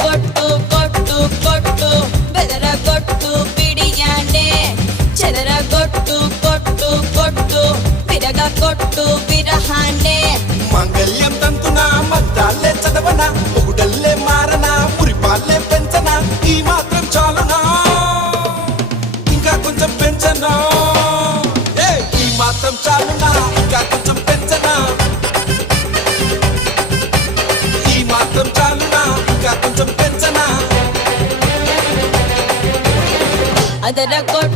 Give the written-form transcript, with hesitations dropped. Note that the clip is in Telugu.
కొట్టు కొట్టు కొట్టు బెదర కొట్టు పిడియాండే చెదర కొట్టు కొట్టు కొట్టు విరగ కొట్టు విరహాండే మంగళ్యం తంతునా మద్దాలే చదవనా పొగుడల్లే మారనా మురిపాలే పెంచనా ఈ మాత్రం చాలునా ఇంకా కొంచెం పెంచనా ఈ మాత్రం చాలునా ఇంకా కొంచెం పెంచనా ఈ మాత్రం చాలునా ఇంకా కొంచెం పెంచనా అదర కొట్టు